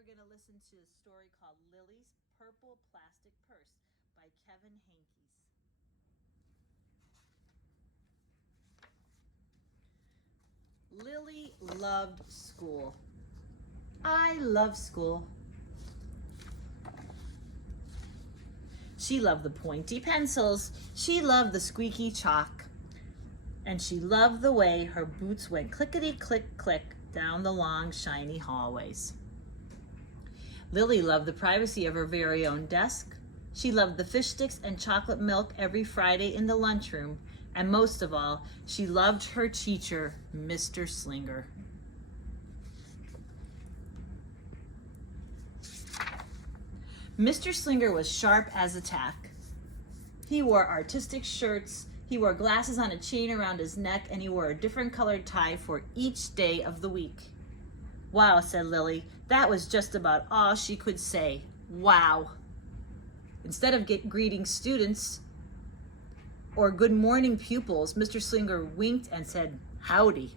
we're going to listen to a story called Lily's Purple Plastic Purse by Kevin Hankes. Lily loved school. I love school. She loved the pointy pencils. She loved the squeaky chalk. And she loved the way her boots went clickety-click-click down the long, shiny hallways. Lily loved the privacy of her very own desk. She loved the fish sticks and chocolate milk every Friday in the lunchroom. And most of all, she loved her teacher, Mr. Slinger. Mr. Slinger was sharp as a tack. He wore artistic shirts, he wore glasses on a chain around his neck, and he wore a different colored tie for each day of the week. Wow, said Lily. That was just about all she could say. Wow. Instead of greeting students or good morning pupils, Mr. Slinger winked and said, howdy.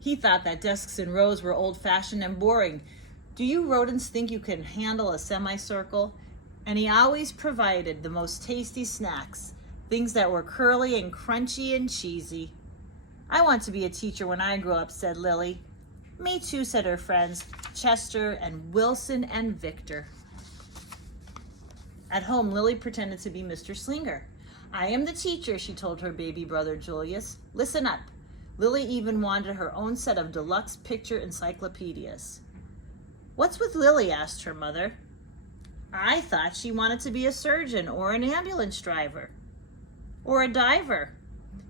He thought that desks in rows were old-fashioned and boring. Do you rodents think you can handle a semicircle? And he always provided the most tasty snacks, things that were curly and crunchy and cheesy. I want to be a teacher when I grow up, said Lily. Me too, said her friends, Chester and Wilson and Victor. At home, Lily pretended to be Mr. Slinger. I am the teacher, she told her baby brother Julius. Listen up. Lily even wanted her own set of deluxe picture encyclopedias. What's with Lily? Asked her mother. I thought she wanted to be a surgeon or an ambulance driver or a diver,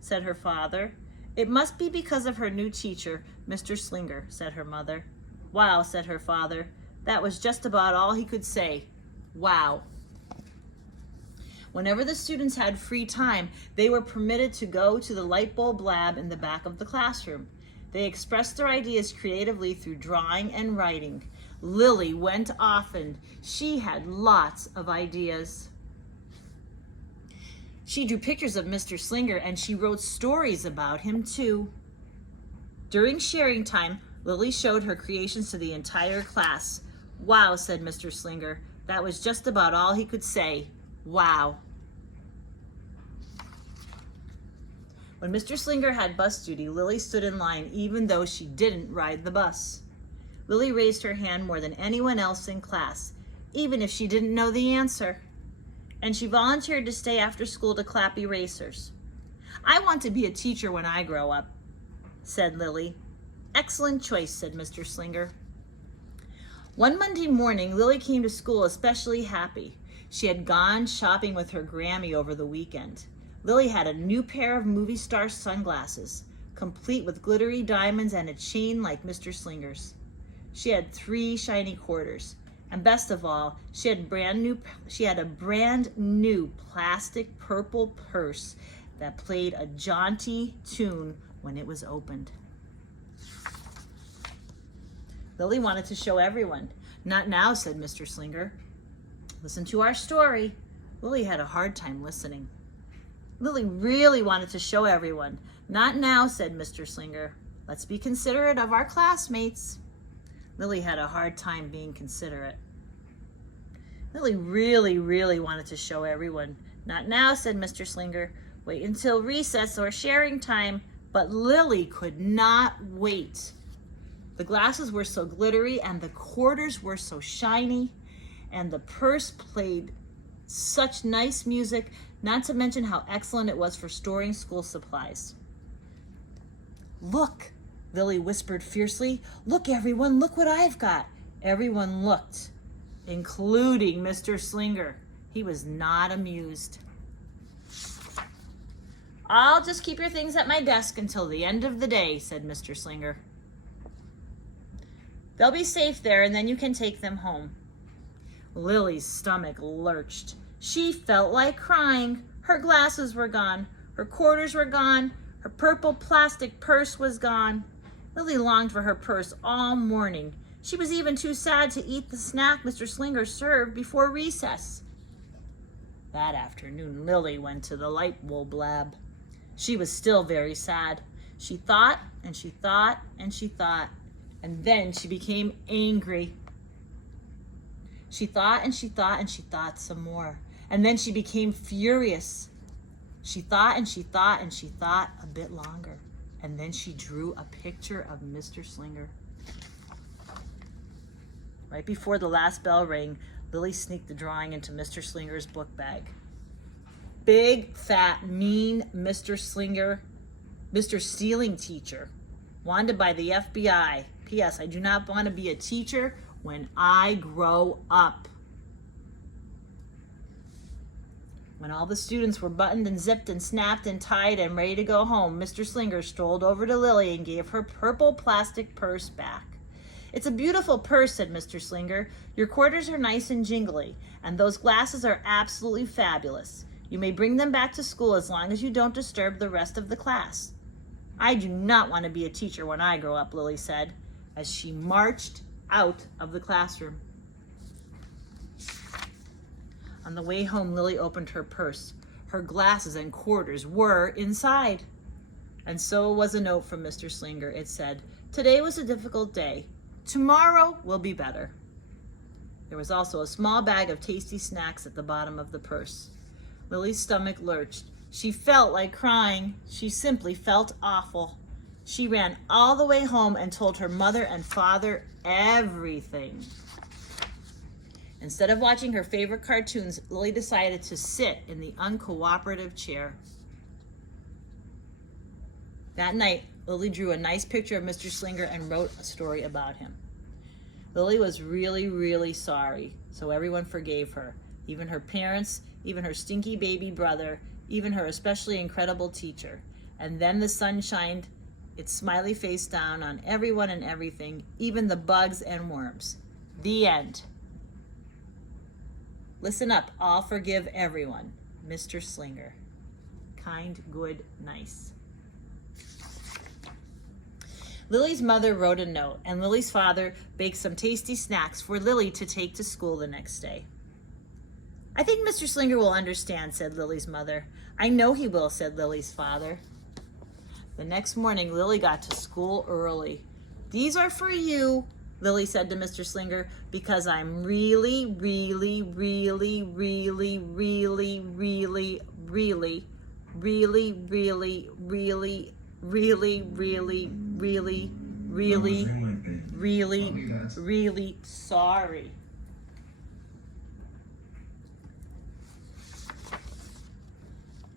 said her father. It must be because of her new teacher, Mr. Slinger, said her mother. Wow, said her father. That was just about all he could say. Wow. Whenever the students had free time, they were permitted to go to the light bulb lab in the back of the classroom. They expressed their ideas creatively through drawing and writing. Lily went often. She had lots of ideas. She drew pictures of Mr. Slinger and she wrote stories about him too. During sharing time, Lily showed her creations to the entire class. Wow, said Mr. Slinger. That was just about all he could say. Wow. When Mr. Slinger had bus duty, Lily stood in line even though she didn't ride the bus. Lily raised her hand more than anyone else in class, even if she didn't know the answer. And she volunteered to stay after school to clap erasers. I want to be a teacher when I grow up, said Lily. Excellent choice, said Mr. Slinger. One Monday morning, Lily came to school especially happy. She had gone shopping with her Grammy over the weekend. Lily had a new pair of movie star sunglasses, complete with glittery diamonds and a chain like Mr. Slinger's. She had 3 shiny quarters. And best of all, she had a brand new plastic purple purse that played a jaunty tune when it was opened. Lily wanted to show everyone. Not now, said Mr. Slinger. Listen to our story. Lily had a hard time listening. Lily really wanted to show everyone. Not now, said Mr. Slinger. Let's be considerate of our classmates. Lily had a hard time being considerate. Lily really wanted to show everyone. Not now, said Mr. Slinger. Wait until recess or sharing time. But Lily could not wait. The glasses were so glittery and the quarters were so shiny and the purse played such nice music, not to mention how excellent it was for storing school supplies. Look, Lily whispered fiercely. Look, everyone, look what I've got. Everyone looked, including Mr. Slinger. He was not amused. I'll just keep your things at my desk until the end of the day, said Mr. Slinger. They'll be safe there, and then you can take them home. Lily's stomach lurched. She felt like crying. Her glasses were gone. Her quarters were gone. Her purple plastic purse was gone. Lily longed for her purse all morning. She was even too sad to eat the snack Mr. Slinger served before recess. That afternoon, Lily went to the light bulb lab. She was still very sad. She thought and she thought and she thought. And then she became angry. She thought and she thought and she thought some more. And then she became furious. She thought and she thought and she thought a bit longer. And then she drew a picture of Mr. Slinger. Right before the last bell rang, Lily sneaked the drawing into Mr. Slinger's book bag. Big, fat, mean Mr. Slinger, Mr. Stealing Teacher, wanted by the FBI. P.S. I do not want to be a teacher when I grow up. When all the students were buttoned and zipped and snapped and tied and ready to go home, Mr. Slinger strolled over to Lily and gave her purple plastic purse back. "It's a beautiful purse," said Mr. Slinger. "Your quarters are nice and jingly, and those glasses are absolutely fabulous. You may bring them back to school as long as you don't disturb the rest of the class." "I do not want to be a teacher when I grow up," Lily said, as she marched out of the classroom. On the way home, Lily opened her purse. Her glasses and quarters were inside. And so was a note from Mr. Slinger. It said, "Today was a difficult day. Tomorrow will be better." There was also a small bag of tasty snacks at the bottom of the purse. Lily's stomach lurched. She felt like crying. She simply felt awful. She ran all the way home and told her mother and father everything. Instead of watching her favorite cartoons, Lily decided to sit in the uncooperative chair. That night, Lily drew a nice picture of Mr. Slinger and wrote a story about him. Lily was really, really sorry, so everyone forgave her. Even her parents, even her stinky baby brother, even her especially incredible teacher. And then the sun shined its smiley face down on everyone and everything, even the bugs and worms. The end. Listen up, I'll forgive everyone. Mr. Slinger. Kind, good, nice. Lily's mother wrote a note, and Lily's father baked some tasty snacks for Lily to take to school the next day. "I think Mr. Slinger will understand," said Lily's mother. "I know he will," said Lily's father. The next morning, Lily got to school early. "These are for you," Lily said to Mr. Slinger, "because I'm really, really, really, really, really, really, really, really, really, really, really, really, really, really sorry."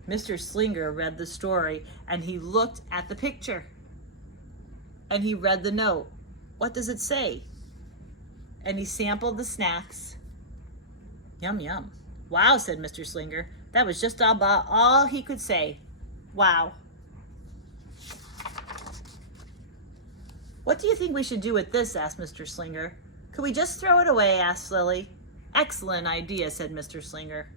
Mr. Slinger read the story, and he looked at the picture. And he read the note. What does it say? And he sampled the snacks. Yum, yum. "Wow," said Mr. Slinger. That was just about all he could say. Wow. "What do you think we should do with this?" asked Mr. Slinger. "Could we just throw it away?" asked Lily. "Excellent idea," said Mr. Slinger.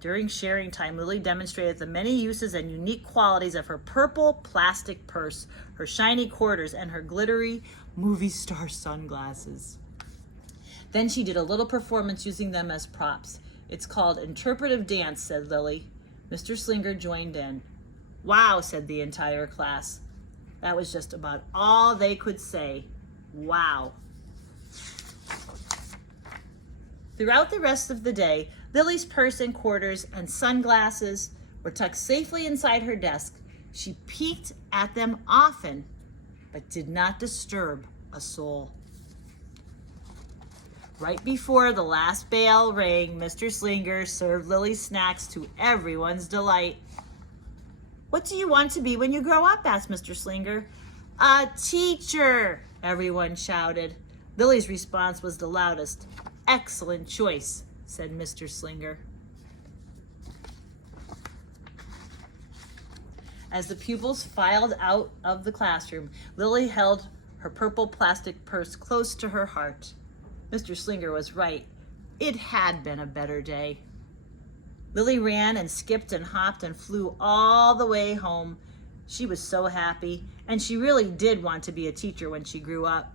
During sharing time, Lily demonstrated the many uses and unique qualities of her purple plastic purse, her shiny quarters, and her glittery movie star sunglasses. Then she did a little performance using them as props. "It's called interpretive dance," said Lily. Mr. Slinger joined in. "Wow," said the entire class. That was just about all they could say. Wow. Throughout the rest of the day, Lily's purse and quarters and sunglasses were tucked safely inside her desk. She peeked at them often, but did not disturb a soul. Right before the last bell rang, Mr. Slinger served Lily's snacks to everyone's delight. "What do you want to be when you grow up?" asked Mr. Slinger. "A teacher," everyone shouted. Lily's response was the loudest. "Excellent choice," said Mr. Slinger. As the pupils filed out of the classroom, Lily held her purple plastic purse close to her heart. Mr. Slinger was right. It had been a better day. Lily ran and skipped and hopped and flew all the way home. She was so happy, and she really did want to be a teacher when she grew up.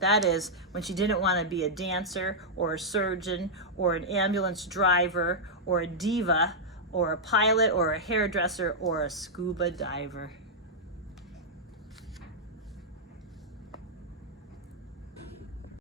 That is, when she didn't want to be a dancer or a surgeon or an ambulance driver or a diva or a pilot or a hairdresser or a scuba diver.